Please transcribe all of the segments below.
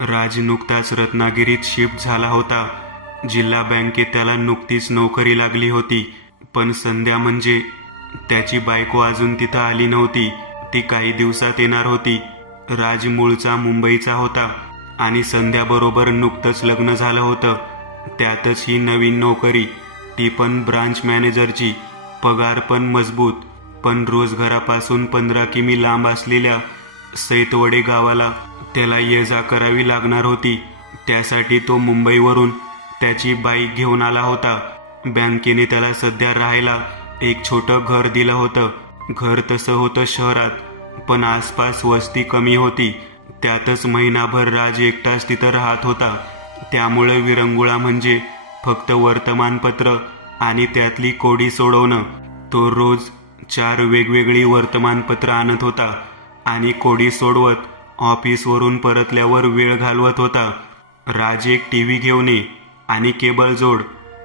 राज नुकताच रत्नागिरीत शिफ्ट झाला होता. जिल्हा बँकेत त्याला नुकतीच नोकरी लागली होती. पण संध्या म्हणजे त्याची बायको अजून तिथं आली नव्हती. ती काही दिवसात येणार होती. राज मूळचा मुंबईचा होता आणि संध्याबरोबर नुकतंच लग्न झालं होतं. त्यातच ही नवीन नोकरी, ती पण ब्रांच मॅनेजरची. पगार पण मजबूत. पण रोज घरापासून 15 किमी लांब असलेल्या सैतवडे गावाला त्याला ये जा करावी लागणार होती. त्यासाठी तो मुंबईवरून त्याची बाईक घेऊन आला होता. बँकेने त्याला सध्या राहायला एक छोटं घर दिलं होतं. घर तसं होतं शहरात, पण आसपास वस्ती कमी होती. त्यातच महिनाभर राज एकटाच तिथं राहत होता. त्यामुळे विरंगुळा म्हणजे फक्त वर्तमानपत्र आणि त्यातली कोडी सोडवणं. तो रोज 4 वेगवेगळी वर्तमानपत्र आणत होता आणि कोडी सोडवत ऑफिसवरून परतल्यावर वेळ घालवत होता. राज एक टीव्ही घेऊन ये आणि केबल जोड,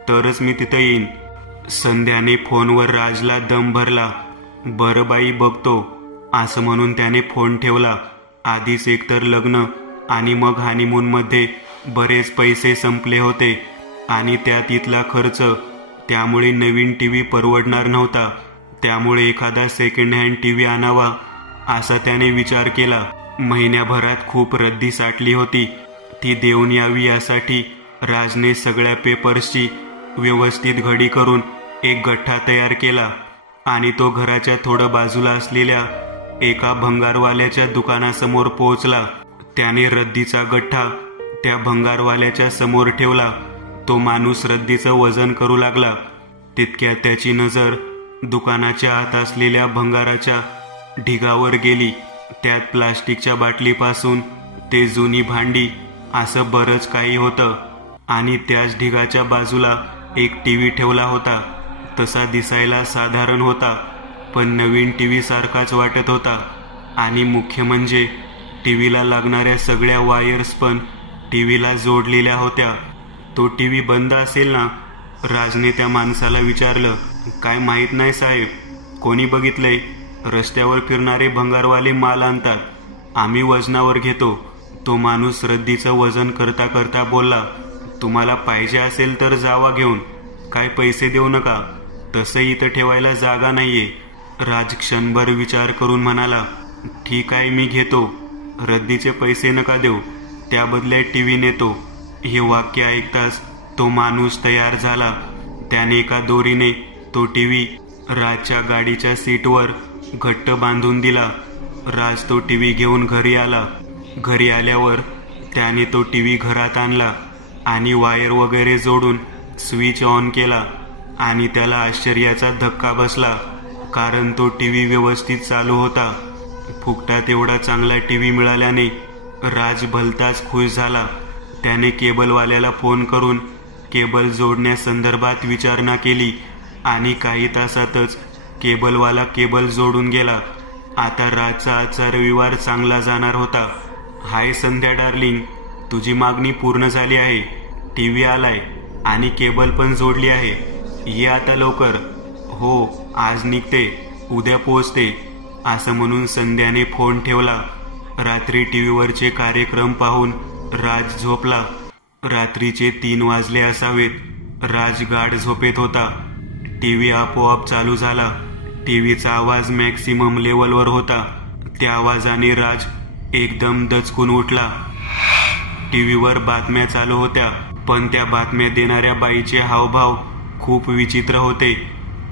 तरच मी तिथं येईन. संध्याने फोनवर राजला दम भरला. बरं बाई, बघतो, असं म्हणून त्याने फोन ठेवला. आधीच एकतर लग्न आणि मग हनीमूनमध्ये बरेच पैसे संपले होते आणि त्यात इथला खर्च. त्यामुळे नवीन टीव्ही परवडणार नव्हता. त्यामुळे एखादा सेकंड हँड टीव्ही आणावा असा त्याने विचार केला. महिन्याभरात खूप रद्दी साठली होती. ती देऊन यावी यासाठी राजने सगळ्या पेपर्सची व्यवस्थित घडी करून एक गठ्ठा तयार केला आणि तो घराच्या थोडं बाजूला असलेल्या एका भंगारवाल्याच्या दुकानासमोर पोहोचला. त्याने रद्दीचा गठ्ठा त्या भंगारवाल्याच्या समोर ठेवला. तो माणूस रद्दीचं वजन करू लागला. तितक्यात त्याची नजर दुकानाच्या आत असलेल्या भंगाराच्या ढिगावर गेली. त्यात प्लास्टिकच्या बाटलीपासून ते जुनी भांडी असं बरंच काही होतं आणि त्याच ढिगाच्या बाजूला एक टीव्ही ठेवला होता. तसा दिसायला साधारण होता, पण नवीन टीव्ही सारखाच वाटत होता. आणि मुख्य म्हणजे टीव्हीला लागणाऱ्या सगळ्या वायर्स पण टीव्हीला जोडलेल्या होत्या. तो टीव्ही बंद असेल ना? राजने त्या माणसाला विचारलं. काय माहित नाही साहेब, कोणी बघितलंय? रस्त्यावर फिरणारे भंगारवाले माल आणतात, आम्ही वजनावर घेतो. तो माणूस रद्दीचं वजन करता करता बोलला. तुम्हाला पाहिजे असेल तर जावा घेऊन, काय पैसे देऊ नका. तसं इथं ठेवायला जागा नाहीये. राज क्षणभर विचार करून म्हणाला, ठीक आहे, मी घेतो. रद्दीचे पैसे नका देऊ, त्या बदल्यात टीव्ही नेतो. हे वाक्य ऐकताच तो माणूस तयार झाला. त्याने एका दोरीने तो टीव्ही राजच्या गाडीच्या सीटवर घट्ट बांधून दिला. राज तो टीव्ही घेऊन घरी आला. घरी आल्यावर त्याने तो टीव्ही घरात आणला आणि वायर वगैरे जोडून स्विच ऑन केला. आणि त्याला आश्चर्याचा धक्का बसला, कारण तो टीव्ही व्यवस्थित चालू होता. फुकटात एवढा चांगला टीव्ही मिळाल्याने राज भलताच खुश झाला. त्याने केबलवाल्याला फोन करून केबल जोडण्यासंदर्भात विचारणा केली आणि काही तासातच केबलवाला केबल जोडून गेला. आता राजचा आजचा रविवार चांगला जाणार होता. हाय संध्या डार्लिंग, तुझी मागणी पूर्ण झाली आहे. टीव्ही आलाय आणि केबल पण जोडली आहे. ये आता लवकर. हो, आज निघते, उद्या पोहोचते, असं म्हणून संध्याने फोन ठेवला. रात्री टीव्हीवरचे कार्यक्रम पाहून राज झोपला. रात्रीचे 3 वाजले असावेत. राज गाढ झोपेत होता. टीव्ही आपोआप चालू झाला. टीव्हीचा आवाज मॅक्सिमम लेवलवर होता. त्या आवाजाने राज एकदम दचकून उठला. टीव्हीवर बातम्या चालू होत्या, पण त्या बातम्या देणाऱ्या बाईचे हावभाव खूप विचित्र होते.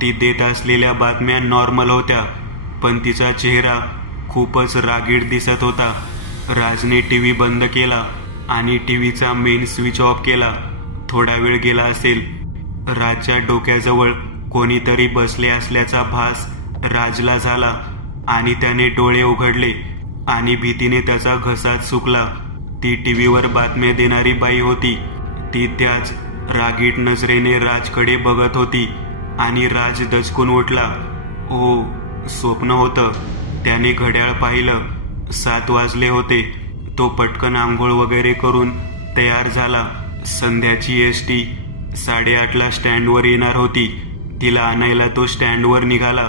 ती देत असलेल्या बातम्या नॉर्मल होत्या, पण तिचा चेहरा खूपच रागीट दिसत होता. राजने टीव्ही बंद केला आणि टीव्हीचा मेन स्विच ऑफ केला. थोडा वेळ गेला असेल. राजच्या डोक्याजवळ कोणीतरी बसले असल्याचा भास राजला झाला आणि त्याने डोळे उघडले आणि भीतीने त्याचा घसाच सुकला. ती टीव्हीवर बातम्या देणारी बाई होती. ती त्याच रागीट नजरेने राजकडे बघत होती आणि राज दचकून उठला. ओ, स्वप्न होतं. त्याने घड्याळ पाहिलं. 7 वाजले होते. तो पटकन आंघोळ वगैरे करून तयार झाला. संध्याची एसटी 8:30ला स्टँडवर येणार होती. तिला आणायला तो स्टँडवर निघाला.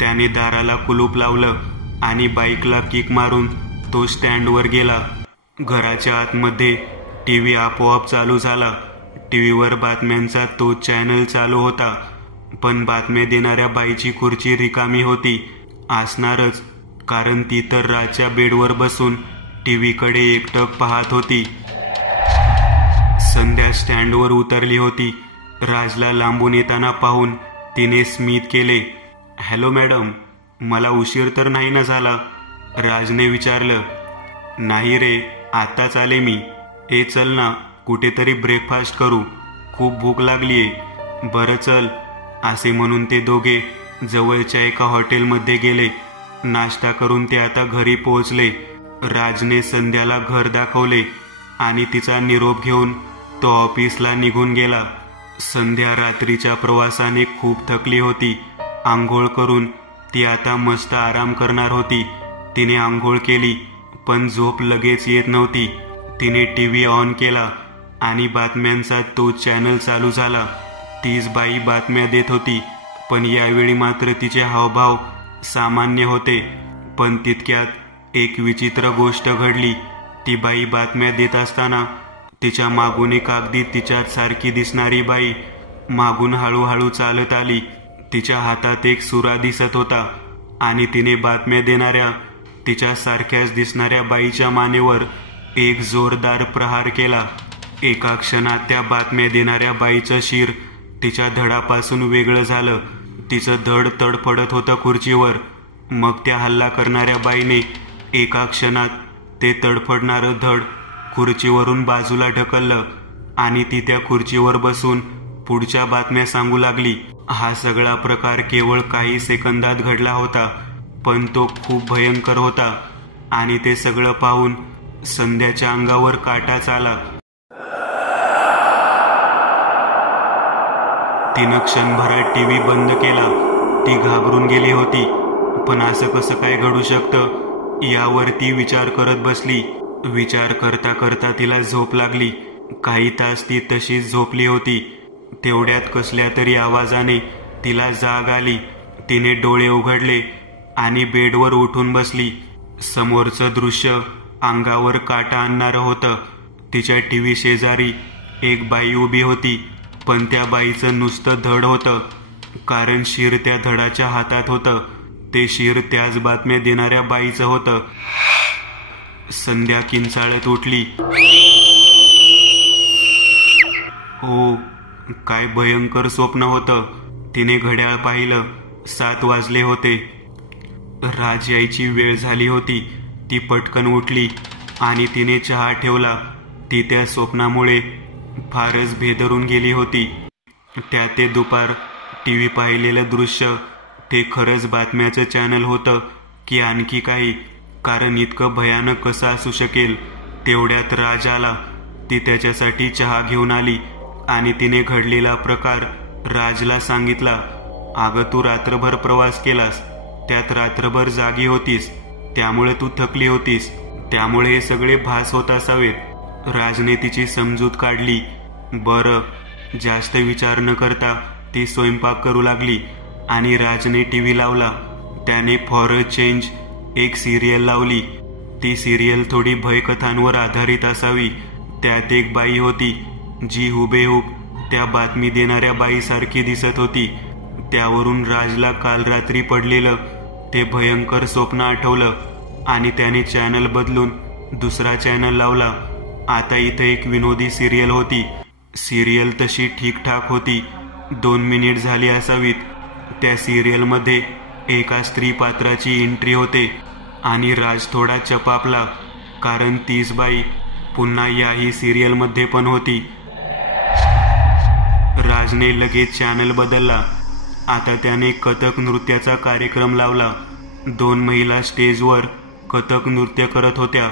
त्याने दाराला कुलूप लावलं आणि बाईकला किक मारून तो स्टँडवर गेला. घराच्या आतमध्ये टीव्ही आपोआप चालू झाला. टीव्हीवर बातम्यांचा तो चॅनल चालू होता, पण बातम्या देणाऱ्या बाईची खुर्ची रिकामी होती. असणारच, कारण ती तर राजच्या बेडवर बसून टीव्हीकडे एकटक पाहत होती. संध्या स्टँडवर उतरली होती. राजला लांबून येताना पाहून तिने स्मित केले. हॅलो मॅडम, मला उशीर तर नाही ना झाला? राजने विचारलं. नाही रे, आत्ताच आले मी. चल ना, कुठेतरी ब्रेकफास्ट करू, खूप भूक लागलीये. बरं चल, असे म्हणून ते दोघे जवळच्या एका हॉटेलमध्ये गेले. नाश्ता करून ते आता घरी पोहोचले. राजने संध्याला घर दाखवले आणि तिचा निरोप घेऊन तो ऑफिसला निघून गेला. संध्या रात्रीच्या प्रवासाने खूप थकली होती. आंघोळ करून ती आता मस्त आराम करणार होती. तिने आंघोळ केली, पण झोप लगेच येत नव्हती. तिने टीव्ही ऑन केला आणि बातम्यांचा तो चॅनल चालू झाला. तीच बाई बातम्या देत होती, पण यावेळी मात्र तिचे हावभाव सामान्य होते. पण तितक्यात एक विचित्र गोष्ट घडली. ती बाई बातम्या देत असताना तिच्या मागून एक अगदी तिच्यात सारखी दिसणारी बाई मागून हळूहळू चालत आली. तिच्या हातात एक सुरा दिसत होता आणि तिने बातम्या देणाऱ्या तिच्या सारख्याच दिसणाऱ्या बाईच्या मानेवर एक जोरदार प्रहार केला. एका क्षणात त्या बातम्या देणाऱ्या बाईचं शिर तिच्या धडापासून वेगळं झालं. तिचं धड तडफडत होतं खुर्चीवर. मग त्या हल्ला करणाऱ्या बाईने एका क्षणात ते तडफडणारं धड खुर्चीवरून बाजूला ढकललं आणि ती त्या खुर्चीवर बसून पुढच्या बातम्या सांगू लागली. हा सगळा प्रकार केवळ काही सेकंदात घडला होता, पण तो खूप भयंकर होता आणि ते सगळं पाहून संध्याच्या अंगावर काटाच आला. तिनं क्षणभरात टीव्ही बंद केला. ती घाबरून गेली होती. पण असं कसं काय घडू शकतं यावर ती विचार करत बसली. विचार करता करता तिला झोप लागली. काही तास ती तशीच झोपली होती. तेवढ्यात कसल्या तरी आवाजाने तिला जाग आली. तिने डोळे उघडले आणि बेडवर उठून बसली. समोरचं दृश्य अंगावर काटा आणणारं होतं. तिच्या टीव्ही शेजारी एक बाई उभी होती, पण त्या बाईचं नुसतं धड होतं, कारण शिर त्या धडाच्या हातात होतं. ते शिर त्याच बातम्या देणाऱ्या बाईचं होतं. संध्या किंचाळत उठली. ओ, काय भयंकर स्वप्न होतं. तिने घड्याळ पाहिलं. 7 वाजले होते. राज यायची वेळ झाली होती. ती पटकन उठली आणि तिने चहा ठेवला. ती त्या स्वप्नामुळे फारच भेदरून गेली होती. त्या ते दुपार टीव्ही पाहिलेलं दृश्य ते खरंच बातम्याचं चॅनल होतं की आणखी काही, कारण इतकं भयानक कसं असू शकेल. तेवढ्यात राज आला. ती त्याच्यासाठी चहा घेऊन आली आणि तिने घडलेला प्रकार राजला सांगितला. अगं, तू रात्रभर प्रवास केलास, त्यात रात्रभर जागी होतीस, त्यामुळे तू थकली होतीस, त्यामुळे हे सगळे भास होत असावेत. राजने तिची समजूत काढली. बरं. जास्त विचार न करता ती स्वयंपाक करू लागली आणि राजने टीव्ही लावला. त्याने फॉर अ चेंज एक सिरियल लावली. ती सिरियल थोडी भयकथांवर आधारित असावी. त्यात एक बाई होती जी हुबेहूब त्या बातमी देणाऱ्या बाईसारखी दिसत होती. त्यावरून राजला काल रात्री पडलेलं ते भयंकर स्वप्न आठवलं आणि त्याने चॅनल बदलून दुसरा चॅनल लावला. आता इथं एक विनोदी सिरियल होती. सिरियल तशी ठीकठाक होती. 2 मिनिट झाली असावीत. त्या सिरियलमध्ये एका स्त्री पात्राची एंट्री होते आणि राज थोडा चपापला, कारण तीच बाई पुन्हा याही सिरियलमध्ये पण होती. राजने लगेच चॅनल बदलला. आता त्याने कथक नृत्याचा कार्यक्रम लावला. 2 महिला स्टेजवर कथक नृत्य करत होत्या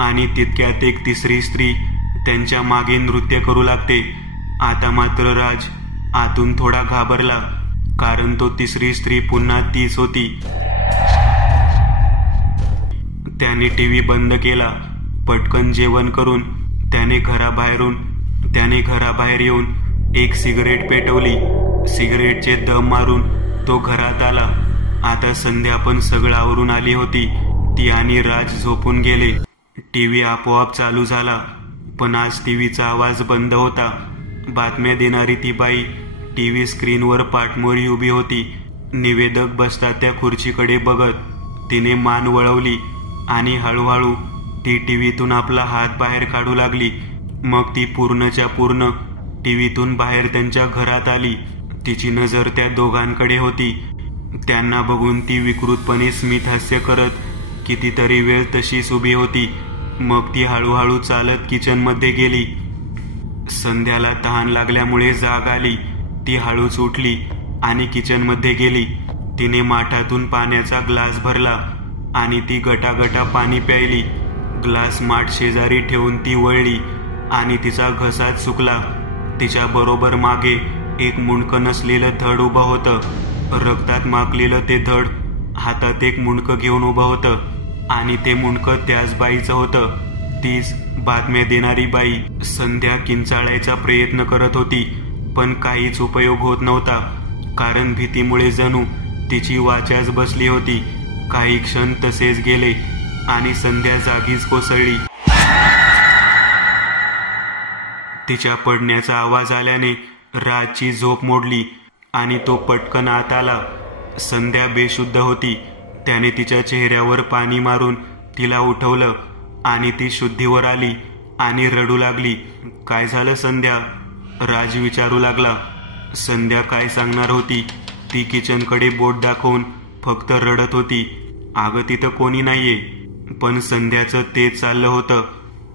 आणि तितक्यात एक तिसरी स्त्री त्यांच्या मागे नृत्य करू लागते. आता मात्र राज आतून थोडा घाबरला, कारण तो तिसरी स्त्री पुन्हा तीच होती. त्याने टीव्ही बंद केला. पटकन जेवण करून त्याने घराबाहेर येऊन एक सिगरेट पेटवली. सिगरेटचे दम मारून तो घरात आला. आता संध्या पण सगळं आवरून आली होती. ती आणि राज झोपून गेले. टीव्ही आपोआप चालू झाला, पण आज टीव्हीचा आवाज बंद होता. बातम्या देणारी ती बाई टीव्ही स्क्रीनवर पाठमोरी उभी होती. निवेदक बसतात त्या खुर्चीकडे बघत तिने मान वळवली आणि हळूहळू ती टीव्हीतून आपला हात बाहेर काढू लागली. मग ती पूर्णच्या पूर्ण टीव्हीतून बाहेर त्यांच्या घरात आली. तिची नजर त्या दोघांकडे होती. त्यांना बघून ती विकृतपणे स्मित हास्य करत कितीतरी वेळ तशीच उभी होती. मग ती हळूहळू चालत किचनमध्ये गेली. संध्याला तहान लागल्यामुळे जाग आली. ती हळूच उठली आणि किचनमध्ये गेली. तिने माठातून पाण्याचा ग्लास भरला आणि ती गटागटा पाणी प्यायली. ग्लास माठ शेजारी ठेवून ती वळली आणि तिचा घसा चुकला. तिच्या बरोबर मागे एक मुंडकं नसलेलं धड उभं होतं. रक्तात माखलेलं ते धड हातात एक मुंडकं घेऊन उभं होतं आणि ते मुंडकं त्याच बाईचं होतं. तीच बातम्या देणारी बाई. संध्या किंचाळायचा प्रयत्न करत होती, पण काहीच उपयोग होत नव्हता, कारण भीतीमुळे जणू तिची वाचाच बसली होती. काही क्षण तसेच गेले आणि संध्या जागीच कोसळली. तिच्या पडण्याचा आवाज आल्याने राजची झोप मोडली आणि तो पटकन आत आला. संध्या बेशुद्ध होती. त्याने तिच्या चेहऱ्यावर पाणी मारून तिला उठवलं आणि ती शुद्धीवर आली आणि रडू लागली. काय झालं संध्या? राज विचारू लागला. संध्या काय सांगणार होती? ती किचनकडे बोट दाखवून फक्त रडत होती. अगं तिथं कोणी नाहीये. पण संध्याचं तेच चाललं होतं.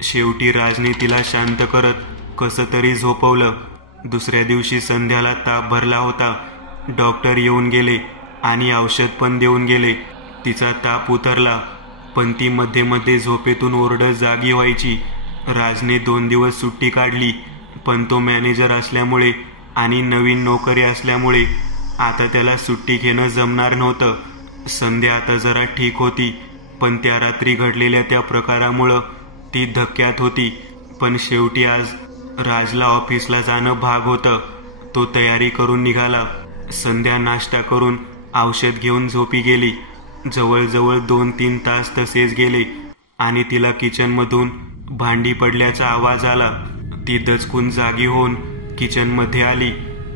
शेवटी राजने तिला शांत करत कसं तरी झोपवलं. दुसऱ्या दिवशी संध्याला ताप भरला होता. डॉक्टर येऊन गेले आणि औषध पण देऊन गेले. तिचा ताप उतरला, पण ती मध्ये मध्ये झोपेतून ओरडत जागी व्हायची. राजने 2 दिवस सुट्टी काढली, पण तो मॅनेजर असल्यामुळे आणि नवीन नोकरी असल्यामुळे आता त्याला सुट्टी घेणं जमणार नव्हतं. संध्या आता जरा ठीक होती, पण त्या रात्री घडलेल्या त्या प्रकारामुळं ती धक्क्यात होती. पण शेवटी आज राजला ऑफिसला जाणं भाग होतं. तो तयारी करून निघाला. संध्या नाश्ता करून औषध घेऊन झोपी गेली. जवळजवळ 2-3 तास तसेच गेले आणि तिला किचनमधून भांडी पडल्याचा आवाज आला. ती दचकून जागी होऊन किचनमध्ये आली.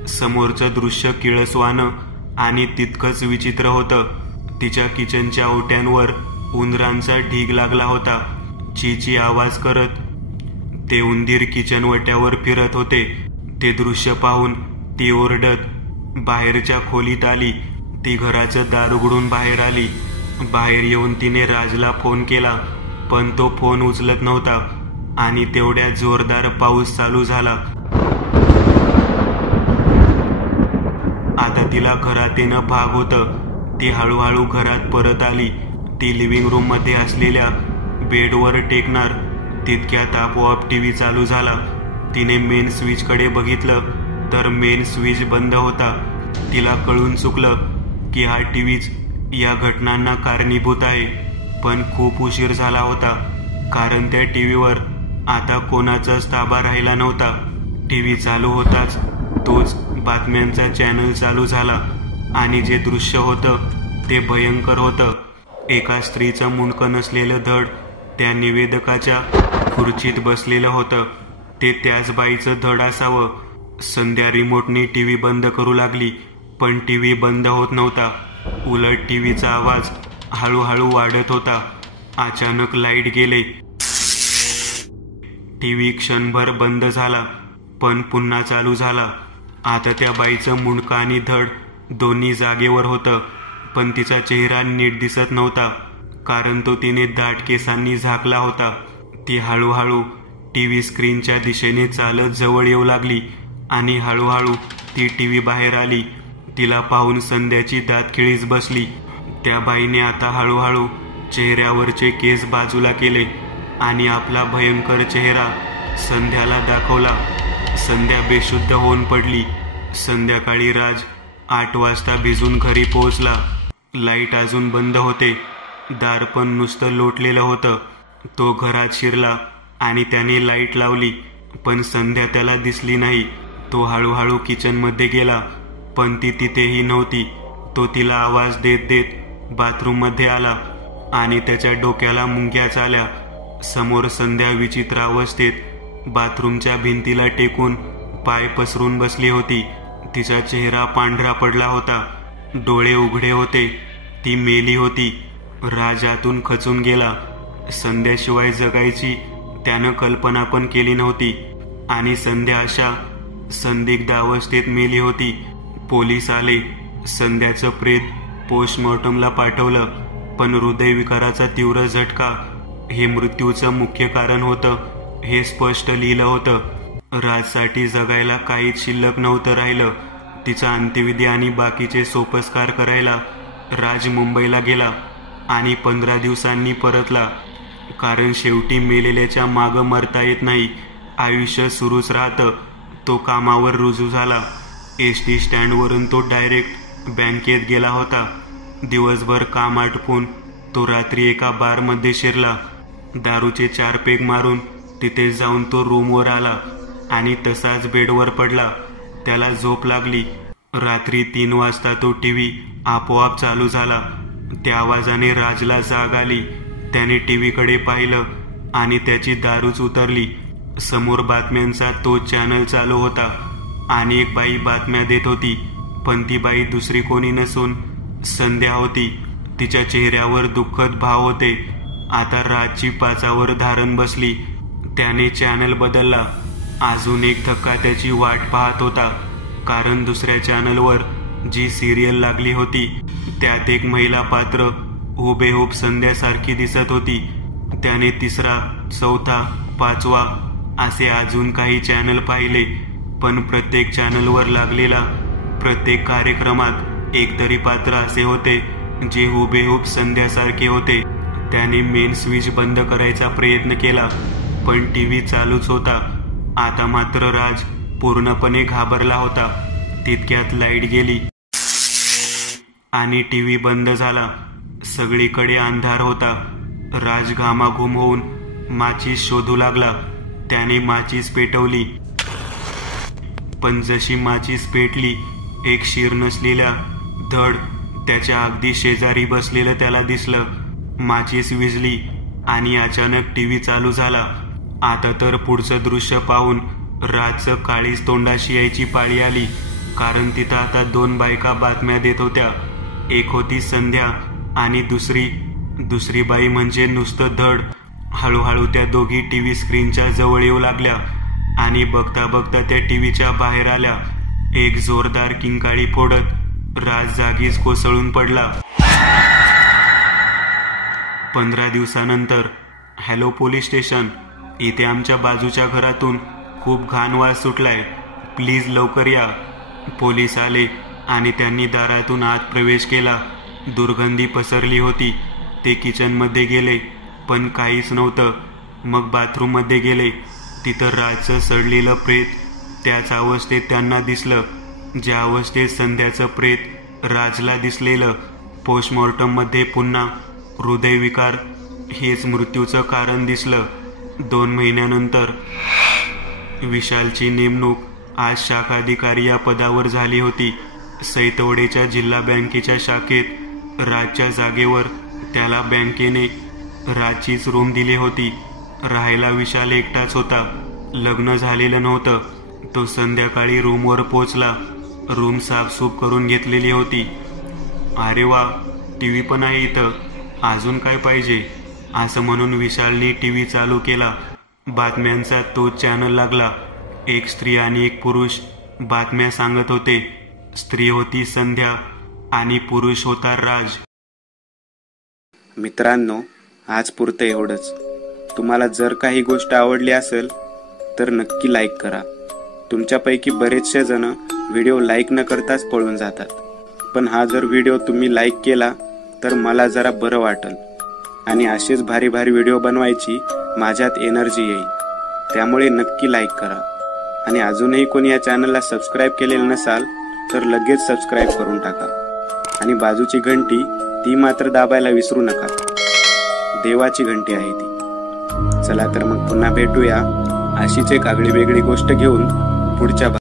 समोरचं दृश्य किळसवानं आणि तितकंच विचित्र होतं. तिच्या किचनच्या ओट्यांवर उंदरांचा ढीग लागला होता. चीची आवाज करत ते उंदीर किचन वट्यावर फिरत होते. ते दृश्य पाहून ती ओरडत बाहेरच्या खोलीत आली. ती घराचं दार उघडून बाहेर आली. बाहेर येऊन तिने राजला फोन केला, पण तो फोन उचलत नव्हता आणि तेवढ्यात जोरदार पाऊस चालू झाला. आता तिला घरात येणं भाग होतं. ती हळूहळू घरात परत आली. ती लिव्हिंग रूम मध्ये असलेल्या बेडवर टेकणार तितक्यात आपोआप टीव्ही चालू झाला. तिने मेन स्विच कडे बघितलं तर मेन स्विच बंद होता. तिला कळून चुकलं की हा टीव्हीच या घटनांना कारणीभूत आहे. पण खूप उशीर झाला होता, कारण त्या टीव्हीवर आता कोणाचाच ताबा राहिला नव्हता. टीव्ही चालू होताच तोच बातम्यांचा चॅनल चालू झाला आणि जे दृश्य होतं ते भयंकर होतं. एका स्त्रीचं मुंडकं नसलेलं धड त्या निवेदकाच्या खुर्चीत बसलेलं होतं. ते त्याच बाईचं धड असावं. संध्या रिमोटने टीव्ही बंद करू लागली, पण टीव्ही बंद होत नव्हता. उलट टीव्हीचा आवाज हळूहळू वाढत होता. अचानक लाईट गेले. टीव्ही क्षणभर बंद झाला, पण पुन्हा चालू झाला. आता त्या बाईचं मुंडकं आणि धड दोन्ही जागेवर होतं, पण तिचा चेहरा नीट दिसत नव्हता, कारण तो तिने दाट केसांनी झाकला होता. ती हळूहळू टीव्ही स्क्रीनच्या दिशेने चालत जवळ येऊ लागली आणि हळूहळू ती टीव्ही बाहेर आली. तिला पाहून संध्याची दातखिळीच बसली. त्या बाईने आता हळूहळू चेहऱ्यावरचे केस बाजूला केले आणि आपला भयंकर चेहरा संध्याला दाखवला. संध्या बेशुद्ध होऊन पडली. संध्याकाळी राज 8 वाजता भिजून घरी पोहोचला. लाईट अजून बंद होते. दार पण नुसतं लोटलेलं होतं. तो घरात शिरला आणि त्याने लाईट लावली, पण संध्या त्याला दिसली नाही. तो हळूहळू किचनमध्ये गेला, पण ती तिथेही नव्हती. तो तिला आवाज देत देत बाथरूम मध्ये आला आणि त्याच्या डोक्याला मुंग्या आल्या. समोर संध्या विचित्र अवस्थेत बाथरूमच्या भिंतीला टेकून पाय पसरून बसली होती. तिचा चेहरा पांढरा पडला होता, डोळे उघडे होते. ती मेली होती. राज आतून खचून गेला. संध्याशिवाय जगायची त्यानं कल्पना पण केली नव्हती आणि संध्या अशा संदिग्ध अवस्थेत मेली होती. पोलीस आले. संध्याचं प्रेत पोस्टमॉर्टमला पाठवलं, पण हृदयविकाराचा तीव्र झटका हे मृत्यूचं मुख्य कारण होतं हे स्पष्ट लिहिलं होतं. राजसाठी जगायला काहीच शिल्लक नव्हतं राहिलं. तिचा अंत्यविधी आणि बाकीचे सोपस्कार करायला राज मुंबईला गेला आणि 15 दिवसांनी परतला. कारण शेवटी मेलेल्याच्या मागं मरता येत नाही, आयुष्य सुरूच राहतं. तो कामावर रुजू झाला. एसटी स्टँडवरून तो डायरेक्ट बँकेत गेला होता. दिवसभर काम आटपून तो रात्री एका बारमध्ये शिरला. दारूचे 4 पेग मारून तिथे जाऊन तो रूमवर आला आणि तसाच बेडवर पडला. त्याला झोप लागली. रात्री 3 वाजता तो टीव्ही आपोआप चालू झाला. त्या आवाजाने राजला जाग आली. त्याने टीव्हीकडे पाहिलं आणि त्याची दारूच उतरली. समोर बातम्यांचा तो चॅनल चालू होता आणि एक बाई बातम्या देत होती, पण ती बाई दुसरी कोणी नसून संध्या होती. तिच्या चेहऱ्यावर दुःखद भाव होते. आता राजची पाचावर धारण बसली. त्याने चॅनल बदलला. अजून एक धक्का त्याची वाट पाहत होता, कारण दुसऱ्या चॅनलवर जी सिरियल लागली होती त्यात एक महिला पात्र हुबेहूब संध्यासारखी दिसत होती. त्याने 3रा, 4था, 5वा असे अजून काही चॅनल पाहिले, पण प्रत्येक चॅनलवर लागलेला प्रत्येक कार्यक्रमात एकतरी पात्र असे होते जे हुबेहूब संध्यासारखे होते. त्याने मेन स्विच बंद करायचा प्रयत्न केला, पण टीव्ही चालूच होता. आता मात्र राज पूर्णपणे घाबरला होता. तितक्यात लाईट गेली आणि टीव्ही बंद झाला. सगळीकडे अंधार होता. राज घामाघूम होऊन माचीस शोधू लागला. त्याने माचीस पेटवली, पण जशी माचीस पेटली, एक शीर नसलेल्या धड त्याच्या अगदी शेजारी बसलेलं त्याला दिसलं. माचीस विझली आणि अचानक टीव्ही चालू झाला. आता तर पुढचं दृश्य पाहून राजचं काळीच तोंडाशी यायची पाळी आली, कारण तिथं आता 2 बायका बातम्या देत होत्या. एक होती संध्या आणि दुसरी बाई म्हणजे नुसतं धड. हळूहळू त्या दोघी टीव्ही स्क्रीनच्या जवळ येऊ लागल्या आणि बघता बघता त्या टीव्हीच्या बाहेर आल्या. एक जोरदार किंकाळी फोडत राज जागीच कोसळून पडला. 15 दिवसानंतर. हॅलो पोलीस स्टेशन, इथे आमच्या बाजूच्या घरातून खूप घाण वास सुटलाय, प्लीज लवकर या. पोलीस आले आणि त्यांनी दारातून आत प्रवेश केला. दुर्गंधी पसरली होती. ते किचनमध्ये गेले, पण काहीच नव्हतं. मग बाथरूममध्ये गेले. तिथं राजचं सडलेलं प्रेत त्याच अवस्थेत त्यांना दिसलं, ज्या अवस्थेत संध्याचं प्रेत राजला दिसलेलं. पोस्टमॉर्टममध्ये पुन्हा हृदयविकार हेच मृत्यूचं कारण दिसलं. 2 महिन्यानंतर विशालची नेमणूक आज शाखाधिकारी या पदावर झाली होती. सैतवडेच्या जिल्हा बँकेच्या शाखेत राजच्या जागेवर त्याला बँकेने राजचीच रूम दिली होती. राहायला विशाल एकटाच होता. लग्न झालेलं नव्हतं. तो संध्याकाळी रूमवर पोचला. रूम साफसूफ करून घेतलेली होती. अरे वा, टीव्ही पण आहे इथं, अजून काय पाहिजे, असं म्हणून विशालने टीव्ही चालू केला. बातम्यांचा तोच चॅनल लागला. एक स्त्री आणि एक पुरुष बातम्या सांगत होते. स्त्री होती संध्या आणि पुरुष होता राज. मित्रांनो, आज पुरतं एवढंच. तुम्हाला जर काही गोष्ट आवडली असेल तर नक्की लाईक करा. तुमच्यापैकी बरेचसे जण व्हिडिओ लाईक न करताच पळून जातात, पण हा जर व्हिडिओ तुम्ही लाईक केला तर मला जरा बरं वाटेल आणि असेच भारी भारी व्हिडिओ बनवायची माझ्यात एनर्जी येईल. त्यामुळे नक्की लाईक करा. आणि अजूनही कोणी या चॅनलला सबस्क्राईब केलेलं नसाल तर लगेच सबस्क्राईब करून टाका. आणि बाजूची घंटी ती मात्र दाबायला विसरू नका. देवाची घंटी आहे ती. चला तर मग पुन्हा भेटूया अशीच एक आगळी वेगळी गोष्ट घेऊन पुढच्या